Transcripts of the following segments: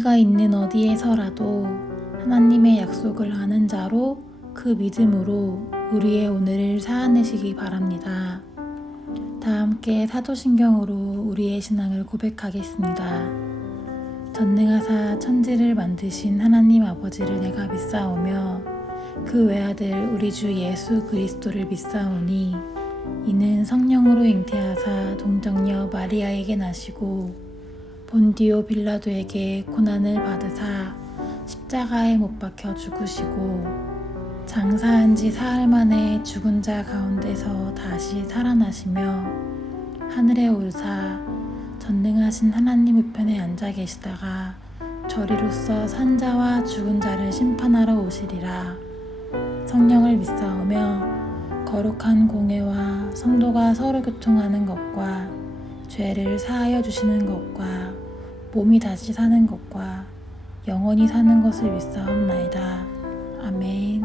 우리가 있는 어디에서라도 하나님의 약속을 아는 자로 그 믿음으로 우리의 오늘을 살아내시기 바랍니다. 다 함께 사도신경으로 우리의 신앙을 고백하겠습니다. 전능하사 천지를 만드신 하나님 아버지를 내가 믿사오며 그 외아들 우리 주 예수 그리스도를 믿사오니 이는 성령으로 잉태하사 동정녀 마리아에게 나시고 본디오 빌라도에게 고난을 받으사 십자가에 못 박혀 죽으시고 장사한 지 사흘 만에 죽은 자 가운데서 다시 살아나시며 하늘에 오르사 전능하신 하나님 우편에 앉아 계시다가 저리로서 산 자와 죽은 자를 심판하러 오시리라. 성령을 믿사오며 거룩한 공회와 성도가 서로 교통하는 것과 죄를 사하여 주시는 것과 몸이 다시 사는 것과 영원히 사는 것을 믿사옵나이다. 아멘.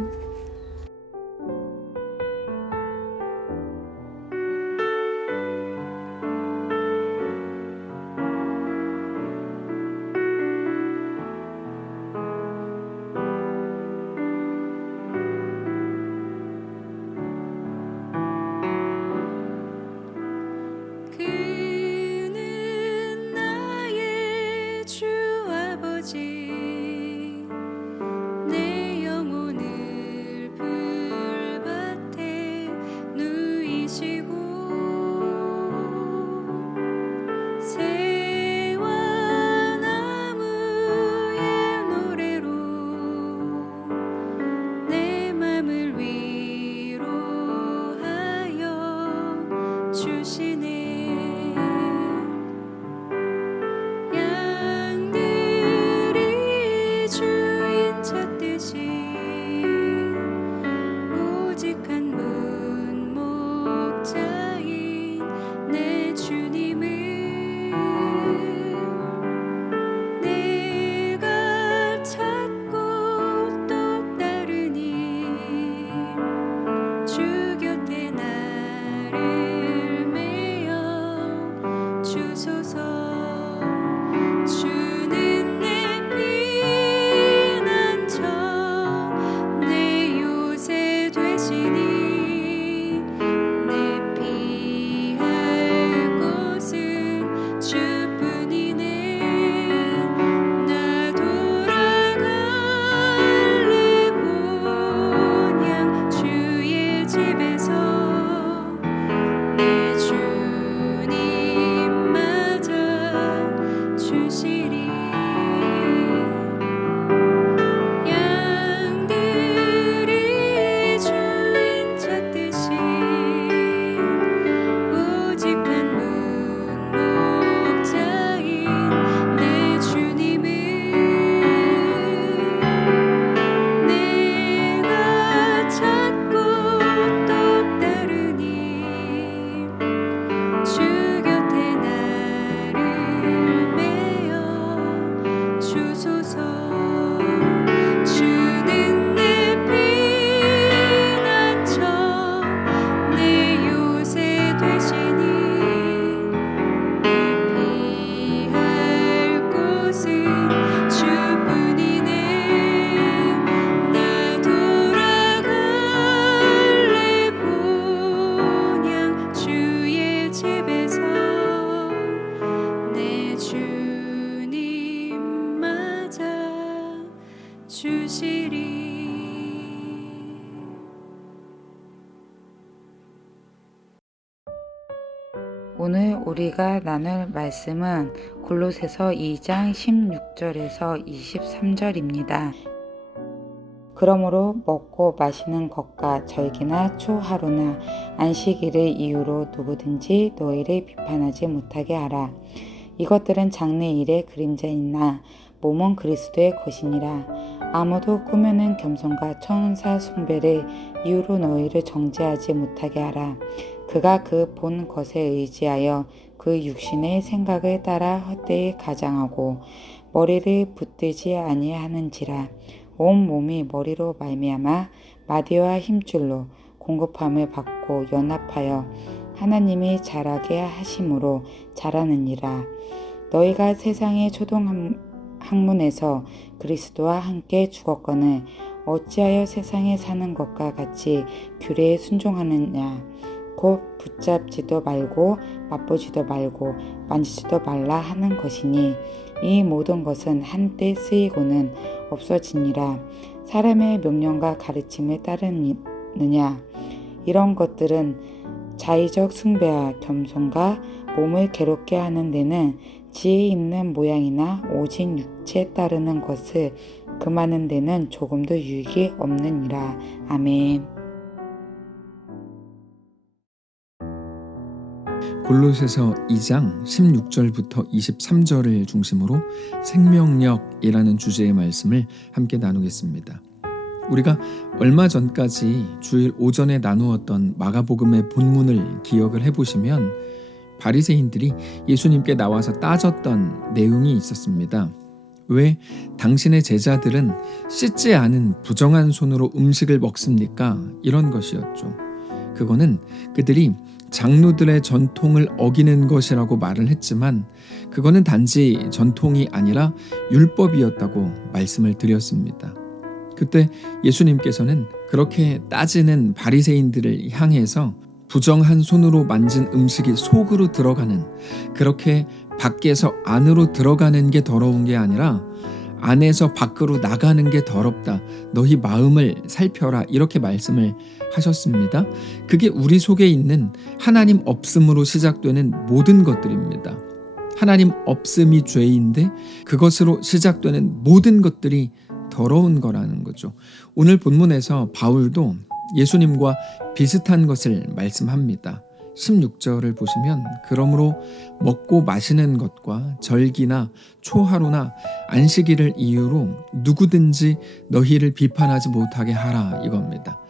내 영혼을 불밭에 누이시고 새와 나무의 노래로 내 맘을 위로하여 주시네. 오직 한 분 목자인 내 주님을 내가 찾고 또 따르니 주 곁에 나를 메어 주소서. 주는 내 피난처 내 요새 되시니 내 피할 곳은 주뿐이네. 나 돌아갈래 본향 주의 집에서 내 주님 맞아 주시리. 양들이 주인 찾듯이 오직 한 분 목자인 내 주님을 내가 찾고 또 따르니 주 곁에 나를 메어 주소서. 주는 내 피난처 내 요새 되시니 내 피할 곳은 주뿐이네. 나 돌아갈래 본향 주의 집에서 내 주님 맞아 주시리. 오늘 우리가 나눌 말씀은 골로새서 2장 16절에서 23절입니다. 그러므로 먹고 마시는 것과 절기나 초하루나 안식일을 이유로 누구든지 너희를 비판하지 못하게 하라. 이것들은 장래일의 그림자이나 몸은 그리스도의 것이니라. 아무도 꾸며낸 겸손과 천사 숭배를 이유로 너희를 정죄하지 못하게 하라. 그가 그 본 것에 의지하여 그 육신의 생각을 따라 헛되이 가장하고 머리를 붙들지 아니하는지라. 온 몸이 머리로 말미암아 마디와 힘줄로 공급함을 받고 연합하여 하나님이 자라게 하심으로 자라느니라. 너희가 세상에 초동함 학문에서 그리스도와 함께 죽었거늘 어찌하여 세상에 사는 것과 같이 규례에 순종하느냐. 곧 붙잡지도 말고 맛보지도 말고 만지지도 말라 하는 것이니 이 모든 것은 한때 쓰이고는 없어지니라. 사람의 명령과 가르침을 따르느냐. 이런 것들은 자의적 숭배와 겸손과 몸을 괴롭게 하는 데는 지혜 있는 모양이나 오직 육체에 따르는 것을 금하는 데는 조금도 유익이 없느니라. 아멘. 골로새서 2장 16절부터 23절을 중심으로 생명력이라는 주제의 말씀을 함께 나누겠습니다. 우리가 얼마 전까지 주일 오전에 나누었던 마가복음의 본문을 기억을 해보시면 바리새인들이 예수님께 나와서 따졌던 내용이 있었습니다. 왜 당신의 제자들은 씻지 않은 부정한 손으로 음식을 먹습니까? 이런 것이었죠. 그거는 그들이 장로들의 전통을 어기는 것이라고 말을 했지만 그거는 단지 전통이 아니라 율법이었다고 말씀을 드렸습니다. 그때 예수님께서는 그렇게 따지는 바리새인들을 향해서 부정한 손으로 만진 음식이 속으로 들어가는, 그렇게 밖에서 안으로 들어가는 게 더러운 게 아니라 안에서 밖으로 나가는 게 더럽다. 너희 마음을 살펴라. 이렇게 말씀을 하셨습니다. 그게 우리 속에 있는 하나님 없음으로 시작되는 모든 것들입니다. 하나님 없음이 죄인데 그것으로 시작되는 모든 것들이 더러운 거라는 거죠. 오늘 본문에서 바울도 예수님과 비슷한 것을 말씀합니다. 16절을 보시면 그러므로 먹고 마시는 것과 절기나 초하루나 안식일을 이유로 누구든지 너희를 비판하지 못하게 하라 이겁니다.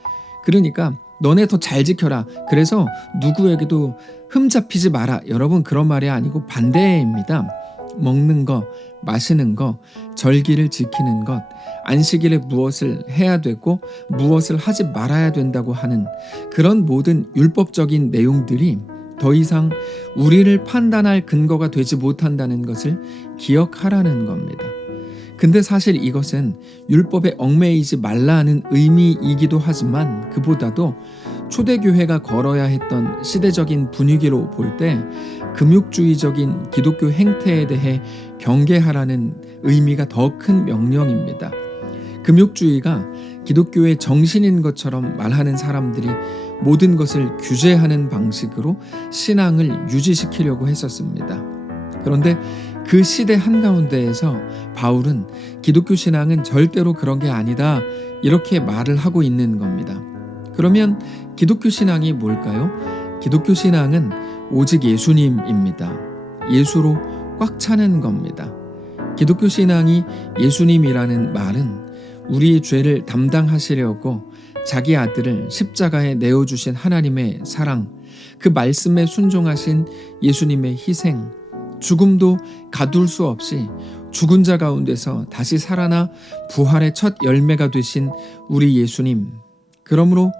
그러니까 너네 더 잘 지켜라. 그래서 누구에게도 흠잡히지 마라. 여러분 그런 말이 아니고 반대입니다. 먹는 것, 마시는 것, 절기를 지키는 것, 안식일에 무엇을 해야 되고 무엇을 하지 말아야 된다고 하는 그런 모든 율법적인 내용들이 더 이상 우리를 판단할 근거가 되지 못한다는 것을 기억하라는 겁니다. 근데 사실 이것은 율법에 얽매이지 말라는 의미이기도 하지만 그보다도 초대교회가 걸어야 했던 시대적인 분위기로 볼 때 금욕주의적인 기독교 행태에 대해 경계하라는 의미가 더 큰 명령입니다. 금욕주의가 기독교의 정신인 것처럼 말하는 사람들이 모든 것을 규제하는 방식으로 신앙을 유지시키려고 했었습니다. 그런데 그 시대 한가운데에서 바울은 기독교 신앙은 절대로 그런 게 아니다 이렇게 말을 하고 있는 겁니다. 그러면 기독교 신앙이 뭘까요? 기독교 신앙은 오직 예수님입니다. 예수로 꽉 차는 겁니다. 기독교 신앙이 예수님이라는 말은 우리의 죄를 담당하시려고 자기 아들을 십자가에 내어주신 하나님의 사랑, 그 말씀에 순종하신 예수님의 희생, 죽음도 가둘 수 없이 죽은 자 가운데서 다시 살아나 부활의 첫 열매가 되신 우리 예수님. 그러므로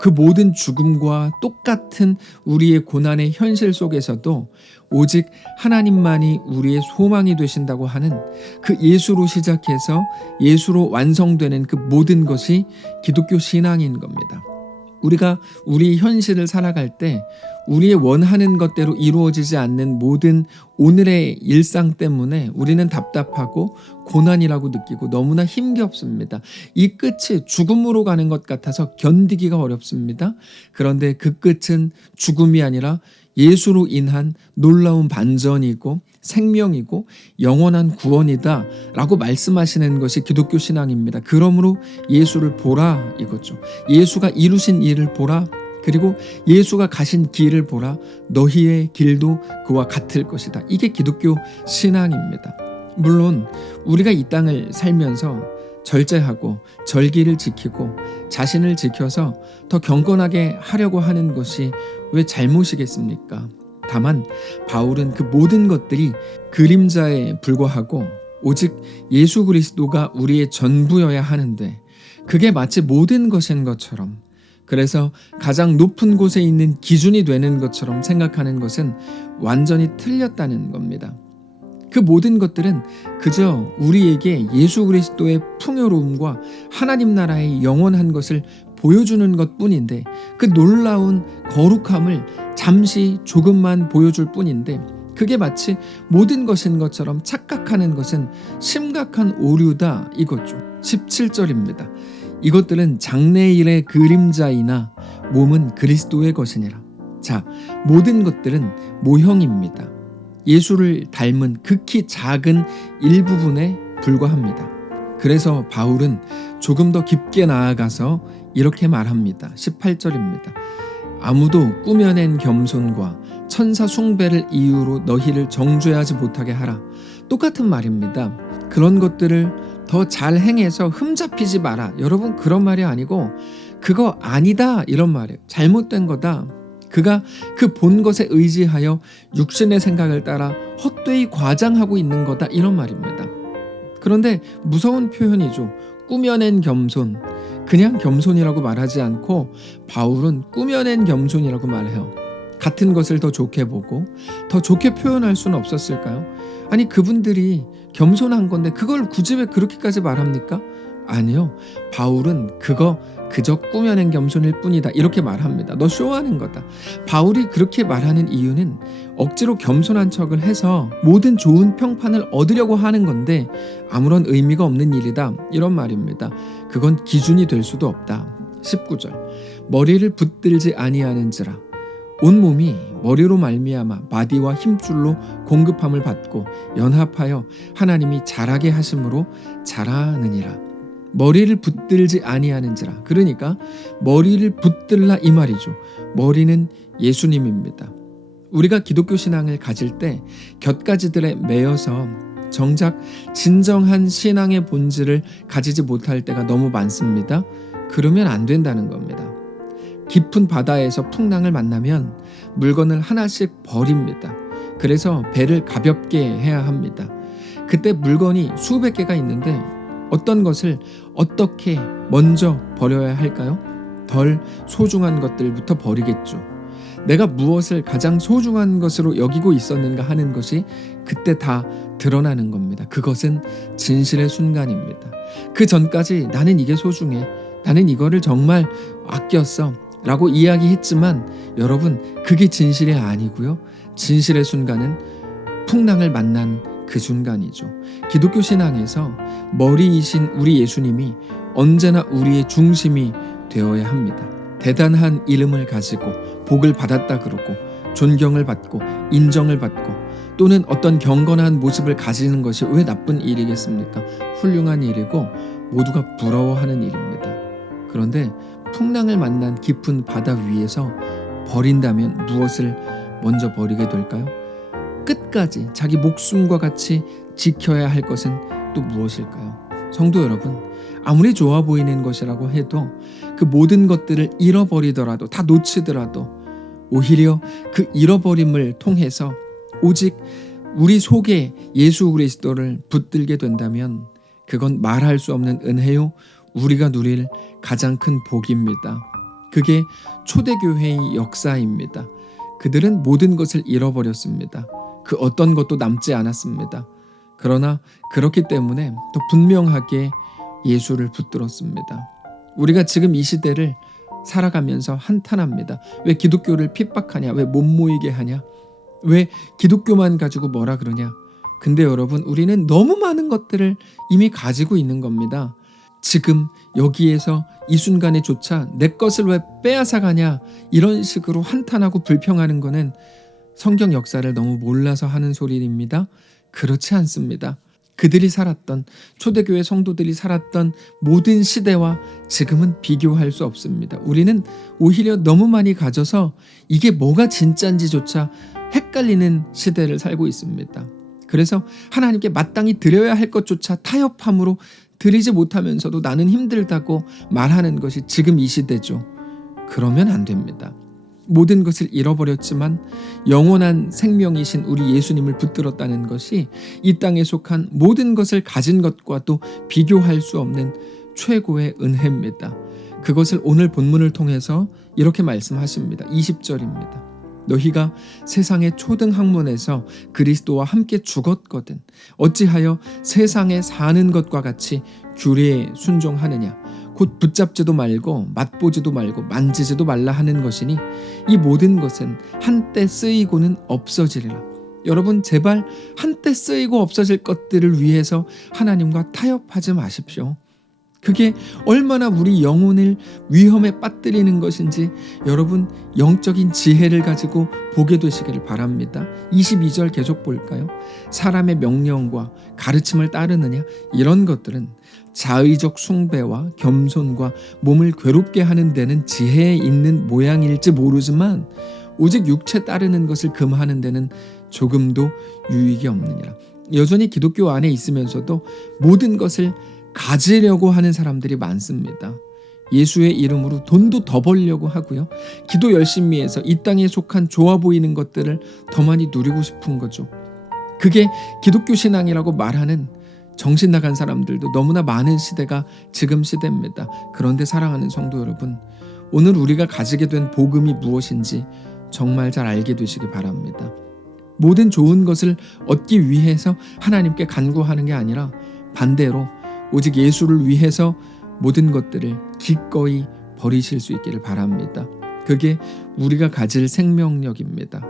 그 모든 죽음과 똑같은 우리의 고난의 현실 속에서도 오직 하나님만이 우리의 소망이 되신다고 하는 그 예수로 시작해서 예수로 완성되는 그 모든 것이 기독교 신앙인 겁니다. 우리가 우리 현실을 살아갈 때 우리의 원하는 것대로 이루어지지 않는 모든 오늘의 일상 때문에 우리는 답답하고 고난이라고 느끼고 너무나 힘겹습니다. 이 끝이 죽음으로 가는 것 같아서 견디기가 어렵습니다. 그런데 그 끝은 죽음이 아니라 예수로 인한 놀라운 반전이고 생명이고 영원한 구원이다 라고 말씀하시는 것이 기독교 신앙입니다. 그러므로 예수를 보라 이거죠. 예수가 이루신 일을 보라. 그리고 예수가 가신 길을 보라. 너희의 길도 그와 같을 것이다. 이게 기독교 신앙입니다. 물론 우리가 이 땅을 살면서 절제하고 절기를 지키고 자신을 지켜서 더 경건하게 하려고 하는 것이 왜 잘못이겠습니까? 다만 바울은 그 모든 것들이 그림자에 불과하고 오직 예수 그리스도가 우리의 전부여야 하는데 그게 마치 모든 것인 것처럼, 그래서 가장 높은 곳에 있는 기준이 되는 것처럼 생각하는 것은 완전히 틀렸다는 겁니다. 그 모든 것들은 그저 우리에게 예수 그리스도의 풍요로움과 하나님 나라의 영원한 것을 보여주는 것뿐인데, 그 놀라운 거룩함을 잠시 조금만 보여줄 뿐인데, 그게 마치 모든 것인 것처럼 착각하는 것은 심각한 오류다 이거죠. 17절입니다. 이것들은 장래일의 그림자이나 몸은 그리스도의 것이니라. 자, 모든 것들은 모형입니다. 예수를 닮은 극히 작은 일부분에 불과합니다. 그래서 바울은 조금 더 깊게 나아가서 이렇게 말합니다. 18절입니다. 아무도 꾸며낸 겸손과 천사 숭배를 이유로 너희를 정죄하지 못하게 하라. 똑같은 말입니다. 그런 것들을 더 잘 행해서 흠잡히지 마라. 여러분, 그런 말이 아니고 그거 아니다 이런 말이에요. 잘못된 거다. 그가 그 본 것에 의지하여 육신의 생각을 따라 헛되이 과장하고 있는 거다 이런 말입니다. 그런데 무서운 표현이죠. 꾸며낸 겸손. 그냥 겸손이라고 말하지 않고 바울은 꾸며낸 겸손이라고 말해요. 같은 것을 더 좋게 보고 더 좋게 표현할 수는 없었을까요? 아니, 그분들이 겸손한 건데 그걸 굳이 왜 그렇게까지 말합니까? 아니요. 바울은 그저 꾸며낸 겸손일 뿐이다 이렇게 말합니다. 너 쇼하는 거다. 바울이 그렇게 말하는 이유는 억지로 겸손한 척을 해서 모든 좋은 평판을 얻으려고 하는 건데 아무런 의미가 없는 일이다 이런 말입니다. 그건 기준이 될 수도 없다. 19절 머리를 붙들지 아니하는지라. 온 몸이 머리로 말미암아 마디와 힘줄로 공급함을 받고 연합하여 하나님이 자라게 하심으로 자라느니라. 머리를 붙들지 아니하는지라. 그러니까 머리를 붙들라 이 말이죠. 머리는 예수님입니다. 우리가 기독교 신앙을 가질 때 곁가지들에 매여서 정작 진정한 신앙의 본질을 가지지 못할 때가 너무 많습니다. 그러면 안 된다는 겁니다. 깊은 바다에서 풍랑을 만나면 물건을 하나씩 버립니다. 그래서 배를 가볍게 해야 합니다. 그때 물건이 수백 개가 있는데 어떤 것을 어떻게 먼저 버려야 할까요? 덜 소중한 것들부터 버리겠죠. 내가 무엇을 가장 소중한 것으로 여기고 있었는가 하는 것이 그때 다 드러나는 겁니다. 그것은 진실의 순간입니다. 그 전까지 나는 이게 소중해. 나는 이거를 정말 아꼈어. 라고 이야기했지만 여러분, 그게 진실이 아니고요. 진실의 순간은 풍랑을 만난 그 순간이죠. 기독교 신앙에서 머리이신 우리 예수님이 언제나 우리의 중심이 되어야 합니다. 대단한 이름을 가지고 복을 받았다 그러고 존경을 받고 인정을 받고 또는 어떤 경건한 모습을 가지는 것이 왜 나쁜 일이겠습니까? 훌륭한 일이고 모두가 부러워하는 일입니다. 그런데 풍랑을 만난 깊은 바다 위에서 버린다면 무엇을 먼저 버리게 될까요? 끝까지 자기 목숨과 같이 지켜야 할 것은 또 무엇일까요? 성도 여러분, 아무리 좋아 보이는 것이라고 해도 그 모든 것들을 잃어버리더라도, 다 놓치더라도 오히려 그 잃어버림을 통해서 오직 우리 속에 예수 그리스도를 붙들게 된다면 그건 말할 수 없는 은혜요, 우리가 누릴 가장 큰 복입니다. 그게 초대교회의 역사입니다. 그들은 모든 것을 잃어버렸습니다. 그 어떤 것도 남지 않았습니다. 그러나 그렇기 때문에 더 분명하게 예수를 붙들었습니다. 우리가 지금 이 시대를 살아가면서 한탄합니다. 왜 기독교를 핍박하냐? 왜 못 모이게 하냐? 왜 기독교만 가지고 뭐라 그러냐? 근데 여러분, 우리는 너무 많은 것들을 이미 가지고 있는 겁니다. 지금 여기에서 이 순간에조차 내 것을 왜 빼앗아가냐? 이런 식으로 한탄하고 불평하는 거는 성경 역사를 너무 몰라서 하는 소리입니다. 그렇지 않습니다. 그들이 살았던, 초대교회 성도들이 살았던 모든 시대와 지금은 비교할 수 없습니다. 우리는 오히려 너무 많이 가져서 이게 뭐가 진짜인지조차 헷갈리는 시대를 살고 있습니다. 그래서 하나님께 마땅히 드려야 할 것조차 타협함으로 드리지 못하면서도 나는 힘들다고 말하는 것이 지금 이 시대죠. 그러면 안 됩니다. 모든 것을 잃어버렸지만 영원한 생명이신 우리 예수님을 붙들었다는 것이 이 땅에 속한 모든 것을 가진 것과도 비교할 수 없는 최고의 은혜입니다. 그것을 오늘 본문을 통해서 이렇게 말씀하십니다. 20절입니다. 너희가 세상의 초등 학문에서 그리스도와 함께 죽었거든 어찌하여 세상에 사는 것과 같이 규례에 순종하느냐. 곧 붙잡지도 말고 맛보지도 말고 만지지도 말라 하는 것이니 이 모든 것은 한때 쓰이고는 없어지리라. 여러분 제발 한때 쓰이고 없어질 것들을 위해서 하나님과 타협하지 마십시오. 그게 얼마나 우리 영혼을 위험에 빠뜨리는 것인지 여러분 영적인 지혜를 가지고 보게 되시기를 바랍니다. 22절 계속 볼까요? 사람의 명령과 가르침을 따르느냐? 이런 것들은 자의적 숭배와 겸손과 몸을 괴롭게 하는 데는 지혜에 있는 모양일지 모르지만 오직 육체 따르는 것을 금하는 데는 조금도 유익이 없느니라. 여전히 기독교 안에 있으면서도 모든 것을 가지려고 하는 사람들이 많습니다. 예수의 이름으로 돈도 더 벌려고 하고요. 기도 열심히 해서 이 땅에 속한 좋아 보이는 것들을 더 많이 누리고 싶은 거죠. 그게 기독교 신앙이라고 말하는 정신 나간 사람들도 너무나 많은 시대가 지금 시대입니다. 그런데 사랑하는 성도 여러분, 오늘 우리가 가지게 된 복음이 무엇인지 정말 잘 알게 되시기 바랍니다. 모든 좋은 것을 얻기 위해서 하나님께 간구하는 게 아니라 반대로 오직 예수를 위해서 모든 것들을 기꺼이 버리실 수 있기를 바랍니다. 그게 우리가 가질 생명력입니다.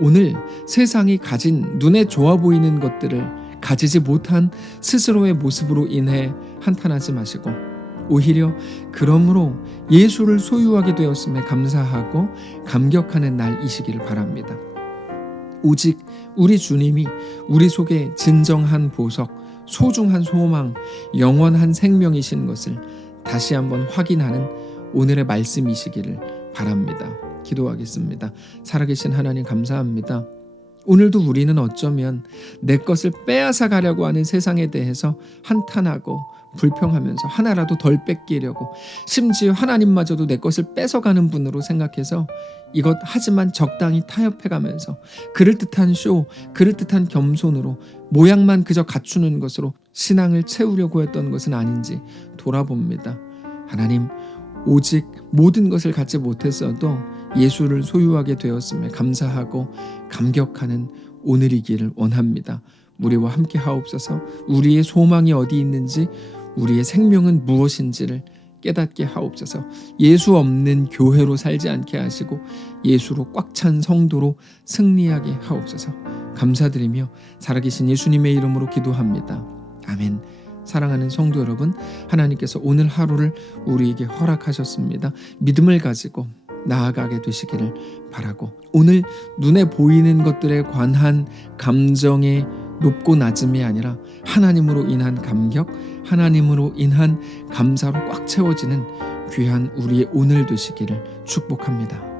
오늘 세상이 가진 눈에 좋아 보이는 것들을 가지지 못한 스스로의 모습으로 인해 한탄하지 마시고 오히려 그러므로 예수를 소유하게 되었음에 감사하고 감격하는 날이시기를 바랍니다. 오직 우리 주님이 우리 속에 진정한 보석, 소중한 소망, 영원한 생명이신 것을 다시 한번 확인하는 오늘의 말씀이시기를 바랍니다. 기도하겠습니다. 살아계신 하나님 감사합니다. 오늘도 우리는 어쩌면 내 것을 빼앗아 가려고 하는 세상에 대해서 한탄하고 불평하면서 하나라도 덜 뺏기려고 심지어 하나님마저도 내 것을 뺏어가는 분으로 생각해서 이것 하지만 적당히 타협해가면서 그럴듯한 쇼, 그럴듯한 겸손으로 모양만 그저 갖추는 것으로 신앙을 채우려고 했던 것은 아닌지 돌아봅니다. 하나님, 오직 모든 것을 갖지 못했어도 예수를 소유하게 되었음에 감사하고 감격하는 오늘이기를 원합니다. 우리와 함께 하옵소서. 우리의 소망이 어디 있는지, 우리의 생명은 무엇인지를 깨닫게 하옵소서. 예수 없는 교회로 살지 않게 하시고 예수로 꽉 찬 성도로 승리하게 하옵소서. 감사드리며 살아계신 예수님의 이름으로 기도합니다. 아멘. 사랑하는 성도 여러분, 하나님께서 오늘 하루를 우리에게 허락하셨습니다. 믿음을 가지고 나아가게 되시기를 바라고, 오늘 눈에 보이는 것들에 관한 감정의 높고 낮음이 아니라 하나님으로 인한 감격, 하나님으로 인한 감사로 꽉 채워지는 귀한 우리의 오늘 되시기를 축복합니다.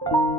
주